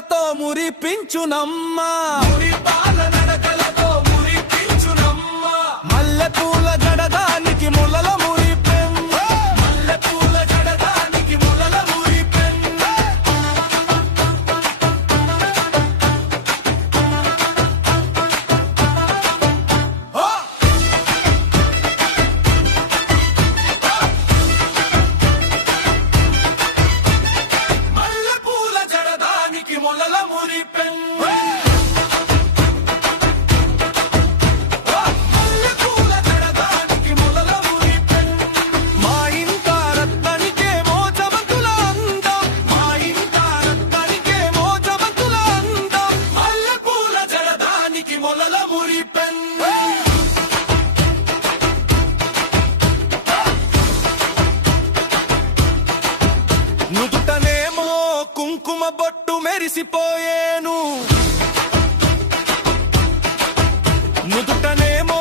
నడకలతో మురిపించునమ్మా మల్లెపూల జడదానికి ములల మురిపెమ్మ మల్లెపూల జడదానికి ములల మురిపెమ్మ మల్లెపూల జడదానికి ములల మురిపెమ్మ నుదుటనేమో కుంకుమ బొట్టు మెరిసిపోయేను నుదుటనేమో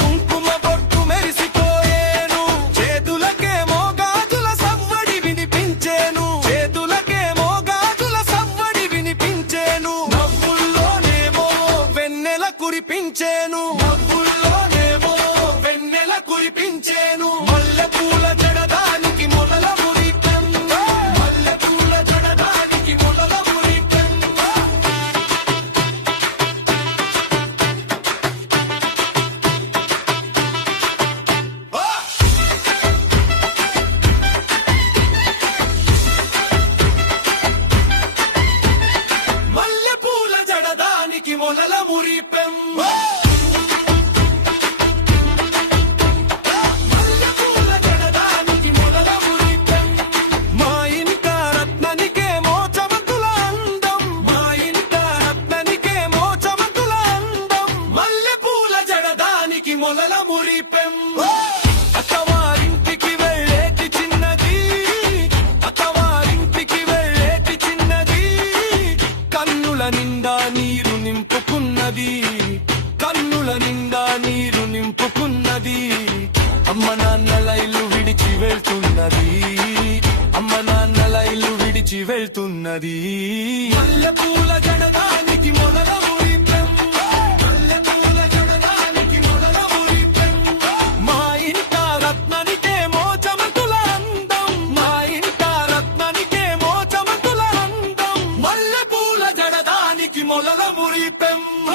కుంకుమ బొట్టు మెరిసిపోయేను చేతులకేమో గాజుల సవ్వడి వినిపించేను చేతులకేమో గాజుల సవ్వడి వినిపించేను నవ్వుల్లోనేమో వెన్నెల కురిపించేను నవ్వుల్లోనేమో వెన్నెల కురిపించేను మల్లెపూల జడదానికి మొలల మొలల మురిపెమ్మ మల్లెపూల జడదానికి మొలల మురిపెమ్మ మా ఇంట రత్నానికేమో చమకుల అందం మా ఇంట రత్నానికేమో చమకుల అందం మల్లెపూల జడదానికి మొలల మురిపెమ్మ అత్తవారింటికి వెళ్ళేటి చిన్నది అత్తవారింటికి వెళ్ళేటి చిన్నది కన్నుల నిండా నీరు నింపుకున్నది కన్నుల నిండా నీరు నింపుకున్నది అమ్మ నాన్నల ఇల్లు విడిచి వెళ్తున్నది అమ్మ నాన్నల ఇల్లు విడిచి వెళ్తున్నది మల్లెపూల జడదానికి మొలల మురిపెమ్మ మల్లెపూల జడదానికి మొలల మురిపెమ్మ మా ఇంట రత్నానికేమో చమకుల అందం మా ఇంట రత్నానికేమో చమకుల అందం మల్లెపూల జడదానికి మొలల మురిపెమ్మ